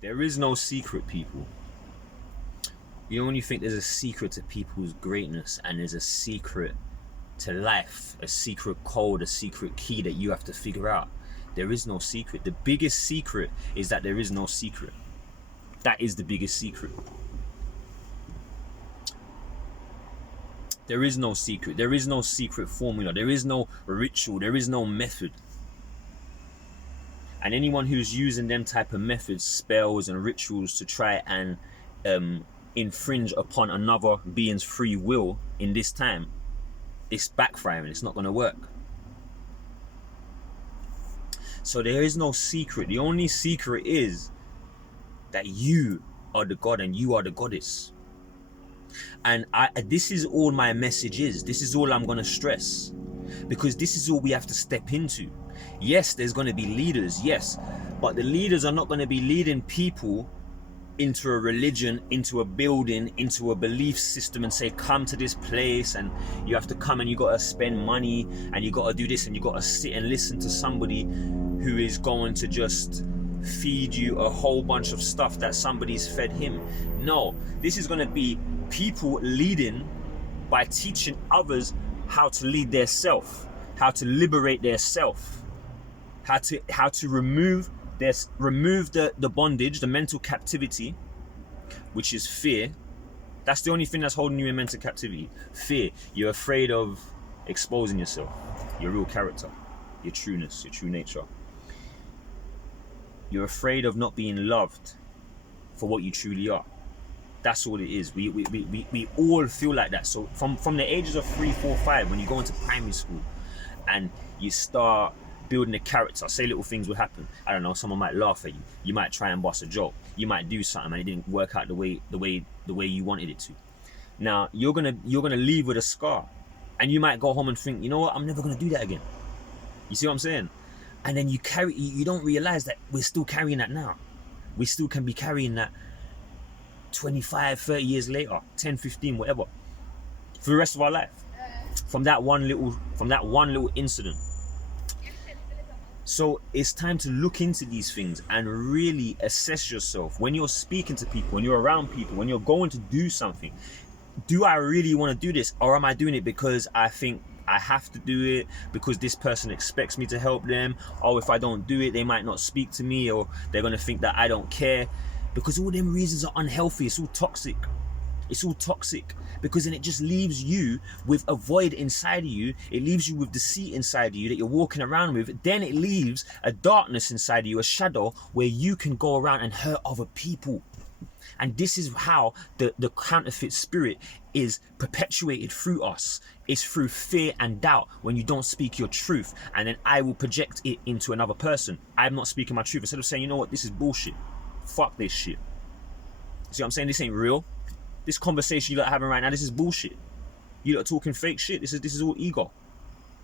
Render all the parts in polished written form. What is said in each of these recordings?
There is no secret, people. You only think there's a secret to people's greatness, and there's a secret to life, a secret code, a secret key that you have to figure out. There is no secret. The biggest secret is that there is no secret. That is the biggest secret. There is no secret. There is no secret formula. There is no ritual. There is no method. And anyone who's using them type of methods, spells and rituals to try and infringe upon another being's free will in this time, it's backfiring. It's not going to work. So there is no secret. The only secret is that you are the God and you are the goddess. And this is all my message is. This is all I'm going to stress, because this is all we have to step into. Yes, there's going to be leaders, yes, but the leaders are not going to be leading people into a religion, into a building, into a belief system and say, come to this place and you have to come and you got to spend money and you got to do this and you got to sit and listen to somebody who is going to just feed you a whole bunch of stuff that somebody's fed him. No, this is going to be people leading by teaching others how to lead their self, how to liberate their self, how to remove the bondage, the mental captivity, which is fear. That's the only thing that's holding you in mental captivity. Fear. You're afraid of exposing yourself, your real character, your trueness, your true nature. You're afraid of not being loved for what you truly are. That's all it is. We all feel like that. So from the ages of 3, 4, 5, when you go into primary school and you start building a character, say little things will happen. I don't know, someone might laugh at you. You might try and bust a joke. You might do something and it didn't work out the way you wanted it to. Now you're gonna leave with a scar, and you might go home and think, you know what, I'm never gonna do that again. You see what I'm saying? And then you don't realize that we're still carrying that now. We still can be carrying that 25, 30 years later, 10, 15, whatever, for the rest of our life, from that one little incident. So it's time to look into these things and really assess yourself when you're speaking to people, when you're around people, when you're going to do something. Do I really want to do this, or am I doing it because I think I have to do it, because this person expects me to help them? Or if I don't do it, they might not speak to me, or they're going to think that I don't care. Because all them reasons are unhealthy. It's all toxic. It's all toxic, because then it just leaves you with a void inside of you. It leaves you with deceit inside of you that you're walking around with. Then it leaves a darkness inside of you, a shadow where you can go around and hurt other people. And this is how the counterfeit spirit is perpetuated through us. It's through fear and doubt when you don't speak your truth, and then I will project it into another person. I'm not speaking my truth. Instead of saying, you know what, this is bullshit. Fuck this shit. See what I'm saying? This ain't real. This conversation you lot are having right now, this is bullshit. You lot are talking fake shit. This is all ego.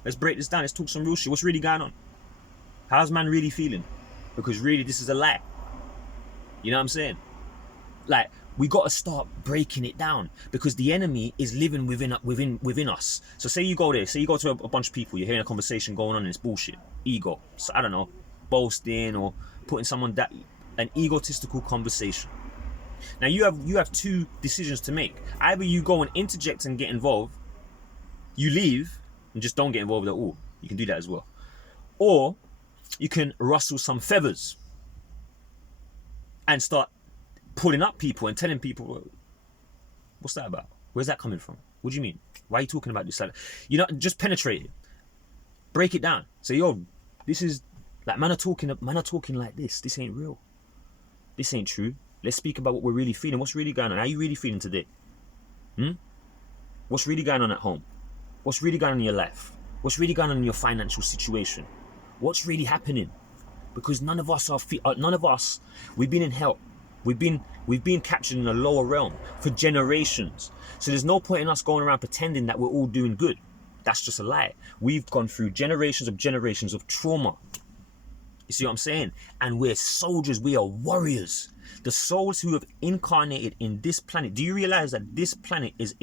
Let's break this down. Let's talk some real shit. What's really going on? How's man really feeling? Because really, this is a lie. You know what I'm saying? Like, we got to start breaking it down, because the enemy is living within us. So say you go there, say you go to a bunch of people, you're hearing a conversation going on and it's bullshit. Ego. So I don't know, boasting or putting someone that, an egotistical conversation. Now you have two decisions to make. Either you go and interject and get involved, you leave and just don't get involved at all. You can do that as well. Or you can rustle some feathers and start pulling up people and telling people, what's that about? Where's that coming from? What do you mean? Why are you talking about this? Like, you know, just penetrate it. Break it down. Say, yo, this is like, man are talking like this. This ain't real. This ain't true. Let's speak about what we're really feeling. What's really going on? How are you really feeling today? What's really going on at home? What's really going on in your life? What's really going on in your financial situation? What's really happening? Because none of us, we've been in hell. We've been captured in a lower realm for generations. So there's no point in us going around pretending that we're all doing good. That's just a lie. We've gone through generations of trauma. You see what I'm saying? And we're soldiers, we are warriors. The souls who have incarnated in this planet. Do you realize that this planet is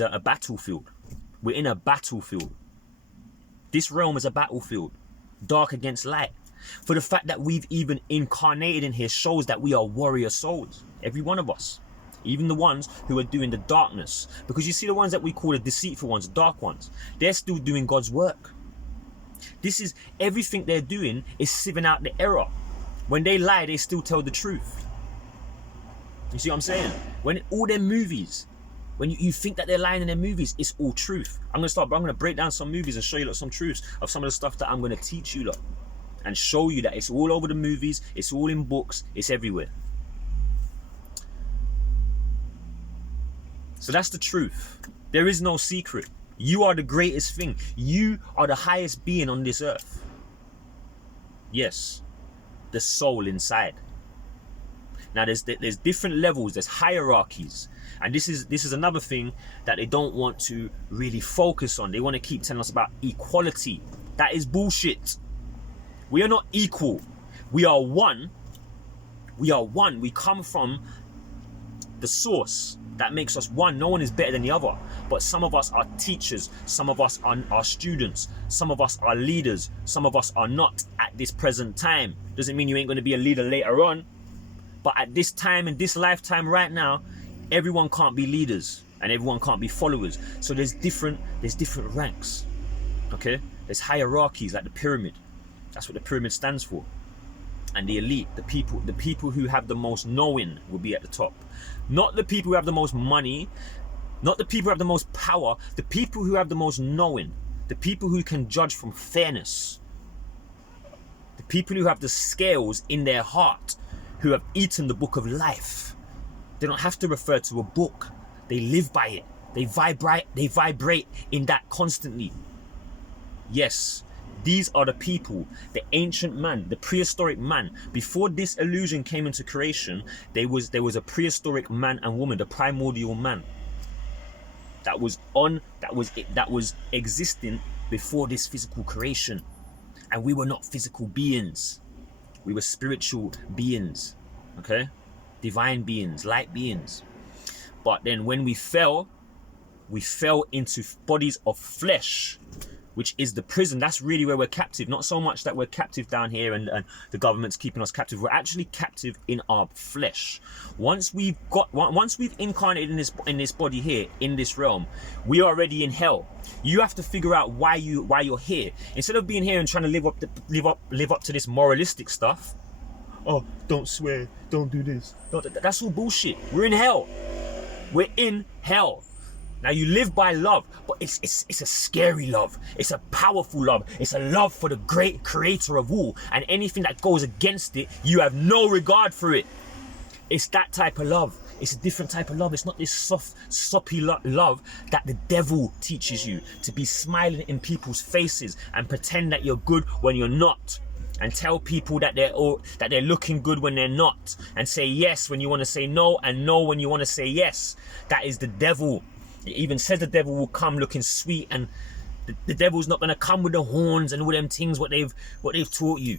a battlefield? We're in a battlefield. This realm is a battlefield. Dark against light. For the fact that we've even incarnated in here shows that we are warrior souls. Every one of us. Even the ones who are doing the darkness. Because you see the ones that we call the deceitful ones, the dark ones. They're still doing God's work. This is, everything they're doing is sieving out the error. When they lie, they still tell the truth. You see what I'm saying? When all their movies, when you think that they're lying in their movies, it's all truth. I'm going to break down some movies and show you some truths of some of the stuff that I'm going to teach you lot. And show you that it's all over the movies, it's all in books, it's everywhere. So that's the truth. There is no secret. You are the greatest thing. You are the highest being on this earth. Yes, the soul inside. Now there's different levels, there's hierarchies. And this is another thing that they don't want to really focus on. They want to keep telling us about equality. That is bullshit. We are not equal. We are one. We are one. We come from the source that makes us one. No one is better than the other. But some of us are teachers. Some of us are students. Some of us are leaders. Some of us are not at this present time. Doesn't mean you ain't going to be a leader later on. But at this time, in this lifetime right now, everyone can't be leaders and everyone can't be followers. So there's different ranks. Okay? There's hierarchies like the pyramid. That's what the pyramid stands for. And the elite, the people who have the most knowing will be at the top. Not the people who have the most money, not the people who have the most power, the people who have the most knowing, the people who can judge from fairness, the people who have the scales in their heart, who have eaten the book of life. They don't have to refer to a book. They live by it. They vibrate in that constantly. Yes. These are the people, the ancient man, the prehistoric man. Before this illusion came into creation, there was a prehistoric man and woman, the primordial man. That was existing before this physical creation. And we were not physical beings. We were spiritual beings. Okay? Divine beings, light beings. But then when we fell into bodies of flesh, which is the prison. That's really where we're captive. Not so much that we're captive down here and the government's keeping us captive. We're actually captive in our flesh. Once we've incarnated in this body here, in this realm, we are already in hell. You have to figure out why you're here. Instead of being here and trying to live up to this moralistic stuff. Oh, don't swear, don't do this. That's all bullshit. We're in hell. We're in hell. Now you live by love, but it's a scary love. It's a powerful love. It's a love for the great creator of all. And anything that goes against it, you have no regard for it. It's that type of love. It's a different type of love. It's not this soft, soppy love that the devil teaches you. To be smiling in people's faces and pretend that you're good when you're not. And tell people that they're looking good when they're not. And say yes when you want to say no, and no when you want to say yes. That is the devil. It even says the devil will come looking sweet, and the devil's not going to come with the horns and all them things what they've taught you.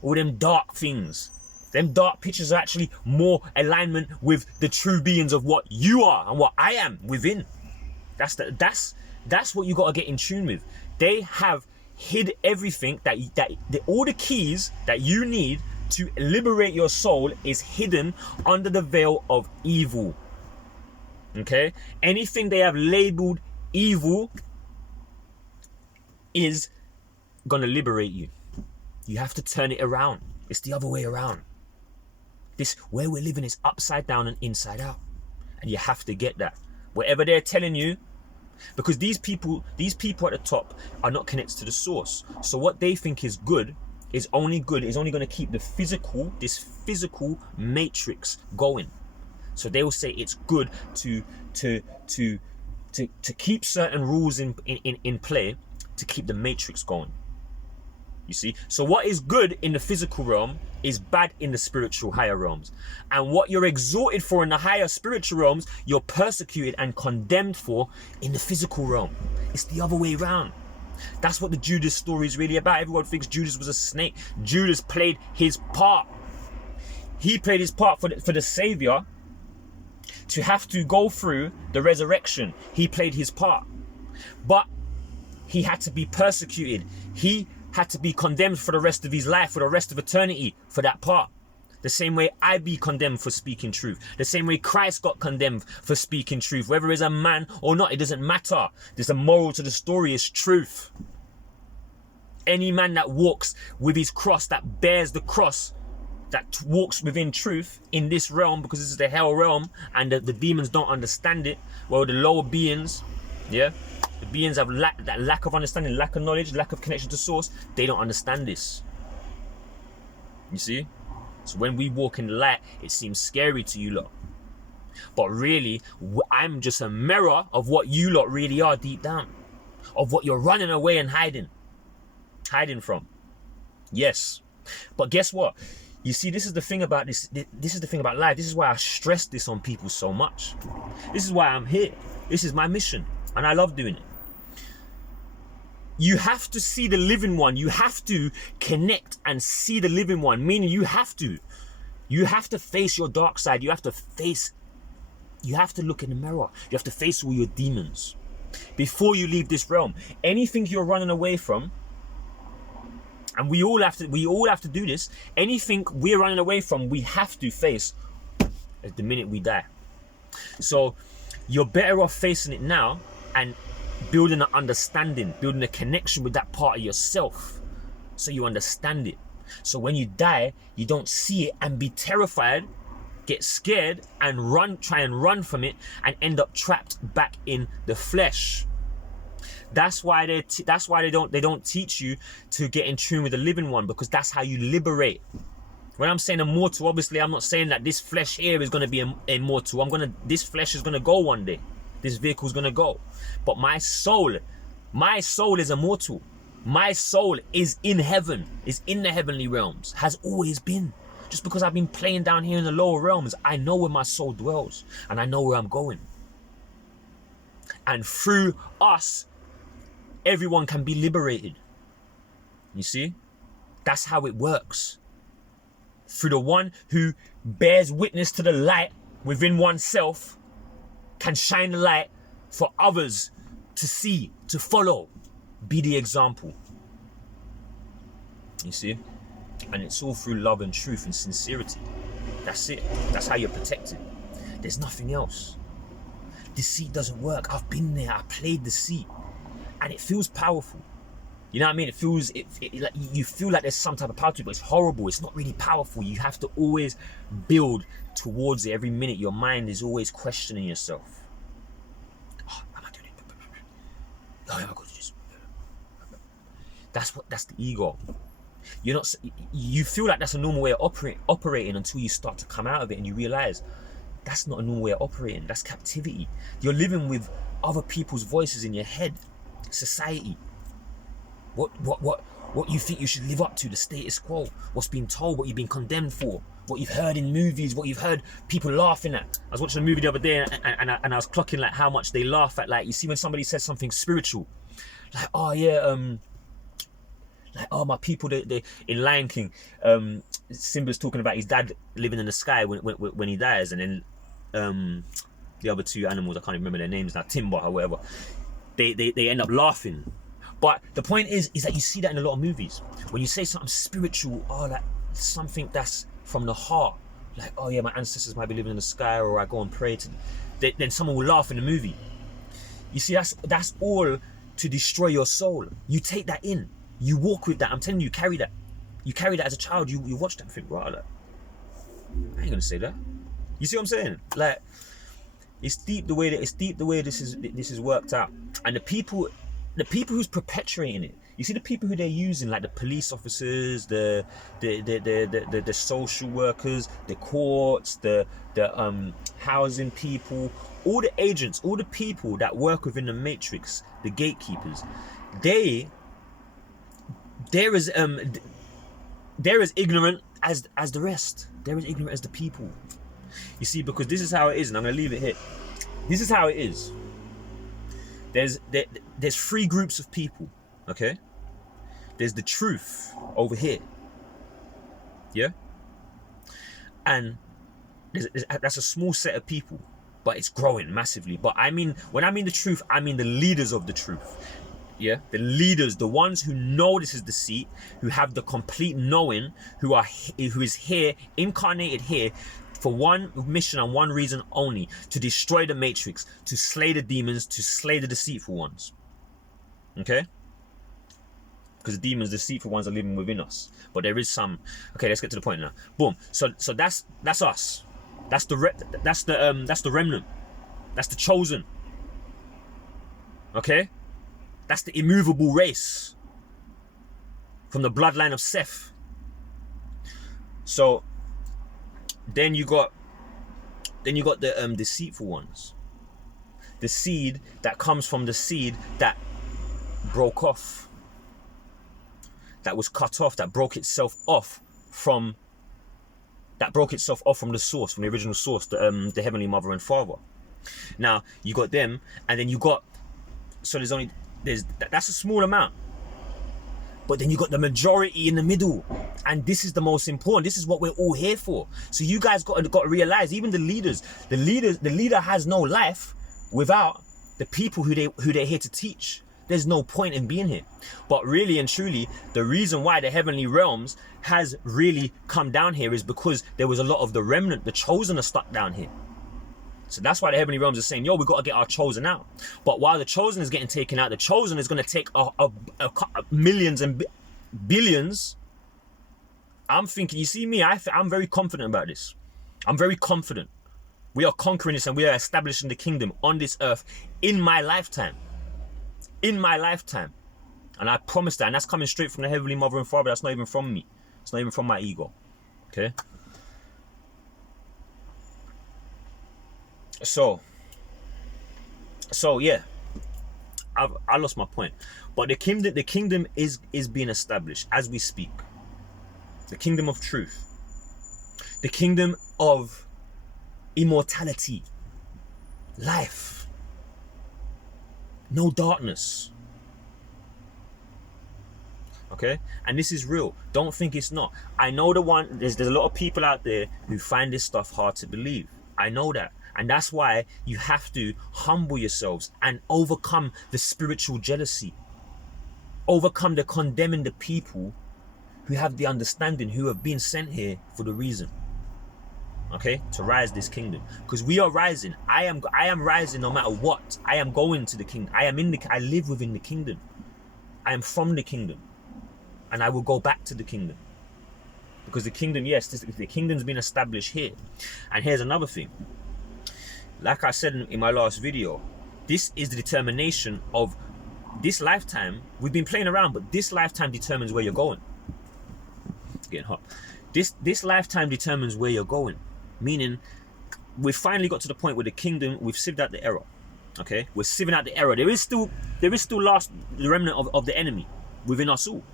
All them dark things. Them dark pictures are actually more alignment with the true beings of what you are and what I am within. That's what you got to get in tune with. They have hid everything all the keys that you need to liberate your soul is hidden under the veil of evil. Okay? Anything they have labeled evil is gonna liberate you. You have to turn it around. It's the other way around. This, where we're living, is upside down and inside out. And you have to get that. Whatever they're telling you, because these people at the top are not connected to the source. So what they think is only gonna keep this physical matrix going. So they will say it's good to keep certain rules in play to keep the matrix going. You see? So what is good in the physical realm is bad in the spiritual higher realms. And what you're exalted for in the higher spiritual realms, you're persecuted and condemned for in the physical realm. It's the other way around. That's what the Judas story is really about. Everyone thinks Judas was a snake. Judas played his part. He played his part for the Savior to have to go through the resurrection. He played his part. But he had to be persecuted. He had to be condemned for the rest of his life, for the rest of eternity, for that part. The same way I be condemned for speaking truth. The same way Christ got condemned for speaking truth. Whether he's a man or not, it doesn't matter. There's a moral to the story, is truth. Any man that walks with his cross, that bears the cross, that walks within truth in this realm, because this is the hell realm and the demons don't understand it. Well, the lower beings, yeah, the beings have that lack of understanding, lack of knowledge, lack of connection to source. They don't understand this. You see? So when we walk in the light, it seems scary to you lot. But really, I'm just a mirror of what you lot really are deep down. Of what you're running away and hiding from. Yes. But guess what? You see, this is the thing about this. This is the thing about life. This is why I stress this on people so much. This is why I'm here. This is my mission. And I love doing it. You have to see the living one. You have to connect and see the living one. Meaning you have to face your dark side. You have to look in the mirror. You have to face all your demons before you leave this realm. Anything you're running away from, and we all have to do this. Anything we're running away from, we have to face at the minute we die. So you're better off facing it now and building an understanding, building a connection with that part of yourself, so you understand it. So when you die, you don't see it and be terrified, get scared and try and run from it, and end up trapped back in the flesh. That's why they don't teach you to get in tune with the living one, because that's how you liberate. When I'm saying immortal, obviously I'm not saying that this flesh here is going to be immortal. This flesh is going to go one day. This vehicle is going to go. But my soul is immortal. My soul is in heaven, is in the heavenly realms, has always been. Just because I've been playing down here in the lower realms, I know where my soul dwells and I know where I'm going. And through us, everyone can be liberated. You see? That's how it works. Through the one who bears witness to the light within oneself, can shine the light for others to see, to follow, be the example. You see? And it's all through love and truth and sincerity. That's it. That's how you're protected. There's nothing else. Deceit doesn't work. I've been there. I played deceit. And it feels powerful. You know what I mean? It feels, like you feel like there's some type of power to it, but it's horrible. It's not really powerful. You have to always build towards it. Every minute, your mind is always questioning yourself. Oh, am I doing it? Oh, am I going to just? That's the ego. You feel like that's a normal way of operating until you start to come out of it and you realize that's not a normal way of operating. That's captivity. You're living with other people's voices in your head. Society. What you think you should live up to, the status quo, what's been told, what you've been condemned for, what you've heard in movies, what you've heard people laughing at. I was watching a movie the other day and I was clocking like how much they laugh at, like, you see when somebody says something spiritual, like, oh yeah, like, oh, my people, they in Lion King, Simba's talking about his dad living in the sky when he dies, and then the other two animals, I can't even remember their names now, Timba or whatever, they end up laughing. But the point is that you see that in a lot of movies. When you say something spiritual, or like something that's from the heart, like, oh yeah, my ancestors might be living in the sky, or I go and pray to them, then someone will laugh in the movie. You see, that's all to destroy your soul. You take that in. You walk with that. I'm telling you, carry that. You carry that as a child. You watch that and think, right, like, I ain't gonna say that. You see what I'm saying? Like, it's deep the way this is worked out. And the people who's perpetuating it, you see the people who they're using, like the police officers, the social workers, the courts, the housing people, all the agents, all the people that work within the matrix, the gatekeepers, they're as ignorant as the rest. They're as ignorant as the people. You see, because this is how it is, and I'm gonna leave it here. This is how it is. There's three groups of people, okay? There's the truth over here, yeah? And that's a small set of people, but it's growing massively. But when I mean the truth, I mean the leaders of the truth. Yeah, the leaders, the ones who know this is deceit, who have the complete knowing, who is here, incarnated here, for one mission and one reason only: to destroy the matrix, to slay the demons, to slay the deceitful ones. Okay? Because the demons, the deceitful ones, are living within us. But there is some. Okay, let's get to the point now. Boom. So that's us. That's the remnant. That's the chosen. Okay? That's the immovable race from the bloodline of Seth. So then you got the deceitful ones. The seed that comes from the seed that broke off, that was cut off, that broke itself off from the source, from the original source, the Heavenly Mother and Father. Now you got them, and then you got, so that's a small amount, but then you got the majority in the middle, and this is the most important. This is what we're all here for. So you guys got to realize, even the leader has no life without the people who they're here to teach. There's no point in being here. But really and truly, the reason why the heavenly realms has really come down here is because there was a lot of the remnant, the chosen, are stuck down here. So that's why the heavenly realms are saying, yo, we got to get our chosen out. But while the chosen is getting taken out, the chosen is going to take millions and billions. I'm thinking, you see me, I'm very confident about this. I'm very confident. We are conquering this, and we are establishing the kingdom on this earth in my lifetime. In my lifetime. And I promise that. And that's coming straight from the Heavenly Mother and Father. That's not even from me. It's not even from my ego. Okay? So yeah, I lost my point. But the kingdom is being established as we speak. The kingdom of truth. The kingdom of immortality. Life. No darkness. Okay? And this is real. Don't think it's not. I know there's a lot of people out there who find this stuff hard to believe. I know that. And that's why you have to humble yourselves and overcome the spiritual jealousy. Overcome the condemning the people who have the understanding, who have been sent here for the reason. Okay? To rise this kingdom. Because we are rising. I am rising no matter what. I am going to the kingdom. I live within the kingdom. I am from the kingdom. And I will go back to the kingdom. Because the kingdom, yes, the kingdom's been established here. And here's another thing. Like I said in my last video, this is the determination of this lifetime. We've been playing around, but this lifetime determines where you're going. It's getting hot. This lifetime determines where you're going. Meaning, we've finally got to the point where the kingdom, we've sieved out the error. Okay? We're sieving out the error. There is still the remnant of the enemy within us all.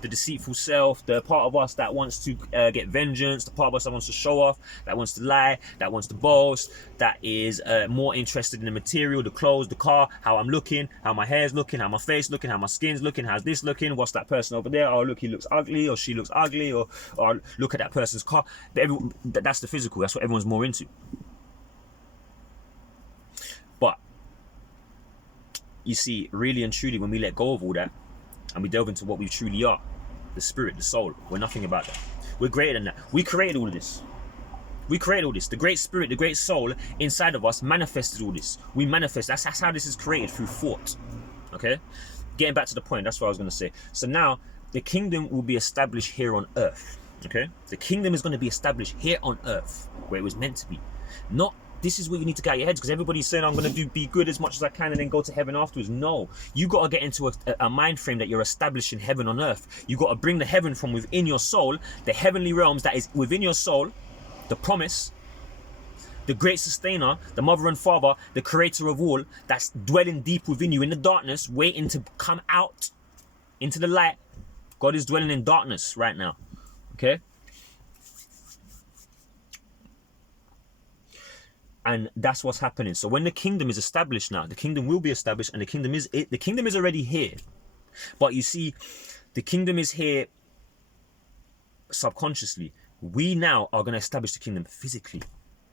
The deceitful self, the part of us that wants to get vengeance, the part of us that wants to show off, that wants to lie, that wants to boast, that is more interested in the material, the clothes, the car, how I'm looking, how my hair's looking, how my face looking, how my skin's looking, how's this looking, what's that person over there, oh look, he looks ugly, or she looks ugly, or look at that person's car. That's the physical, that's what everyone's more into. But you see, really and truly, when we let go of all that and we delve into what we truly are, the spirit, the soul, we're nothing about that. We're greater than that. We created all of this. We created all this. The great spirit, the great soul inside of us manifested all this. We manifest. That's how this is created, through thought. Okay? Getting back to the point, that's what I was going to say. So now, the kingdom will be established here on earth. Okay? The kingdom is going to be established here on earth, where it was meant to be. Not, this is where you need to get out your heads, because everybody's saying, I'm going to be good as much as I can and then go to heaven afterwards. No, you got to get into a mind frame that you're establishing heaven on earth. You got to bring the heaven from within your soul, the heavenly realms that is within your soul, the promise, the great sustainer, the mother and father, the creator of all, that's dwelling deep within you in the darkness, waiting to come out into the light. God is dwelling in darkness right now. Okay? And that's what's happening. So when the kingdom is established now, the kingdom will be established, and the kingdom is already here. But you see, the kingdom is here subconsciously. We now are going to establish the kingdom physically.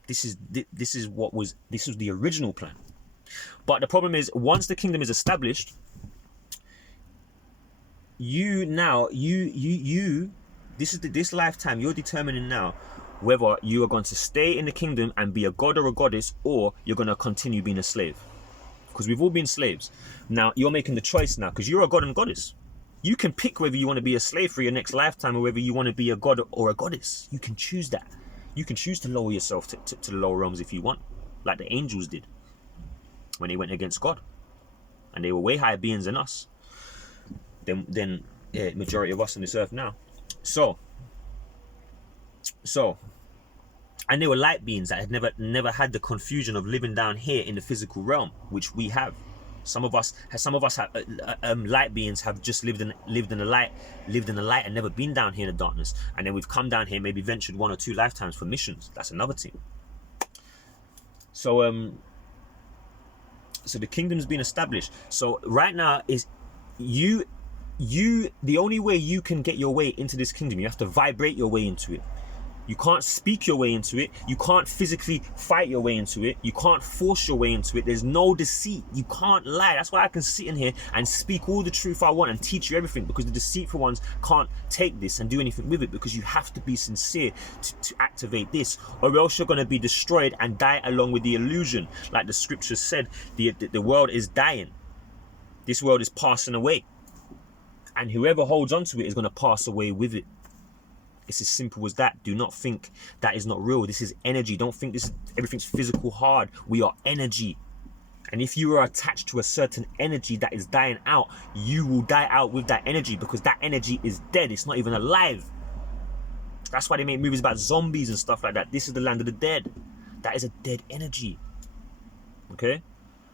This is the original plan. But the problem is, once the kingdom is established, this lifetime, you're determining now whether you are going to stay in the kingdom and be a god or a goddess, or you're going to continue being a slave. Because we've all been slaves. Now you're making the choice now, because you're a god and goddess. You can pick whether you want to be a slave for your next lifetime or whether you want to be a god or a goddess. You can choose that. You can choose to lower yourself to the lower realms if you want, like the angels did when they went against God, and they were way higher beings than us, than majority of us on this earth now. So, and they were light beings that had never had the confusion of living down here in the physical realm, which we have. Some of us have light beings have just lived in the light and never been down here in the darkness. And then we've come down here, maybe ventured 1 or 2 lifetimes for missions. That's another thing. So so the kingdom's been established. So right now is you the only way you can get your way into this kingdom, you have to vibrate your way into it. You can't speak your way into it. You can't physically fight your way into it. You can't force your way into it. There's no deceit. You can't lie. That's why I can sit in here and speak all the truth I want and teach you everything, because the deceitful ones can't take this and do anything with it, because you have to be sincere to activate this, or else you're going to be destroyed and die along with the illusion. Like the scriptures said, the world is dying. This world is passing away. And whoever holds on to it is going to pass away with it. It's as simple as that. Do not think that is not real. This is energy. Don't think everything's physical hard. We are energy. And if you are attached to a certain energy that is dying out, you will die out with that energy, because that energy is dead. It's not even alive. That's why they make movies about zombies and stuff like that. This is the land of the dead. That is a dead energy. Okay?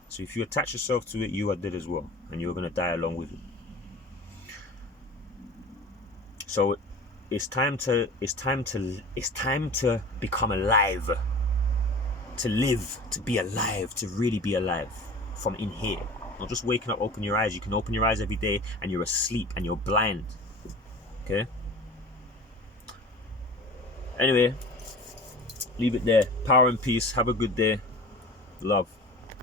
So if you attach yourself to it, you are dead as well. And you're going to die along with it. So it's time to become alive, to live, to be alive, to really be alive from in here. Not just waking up, open your eyes. You can open your eyes every day and you're asleep and you're blind. Okay? Anyway, leave it there. Power and peace. Have a good day. Love.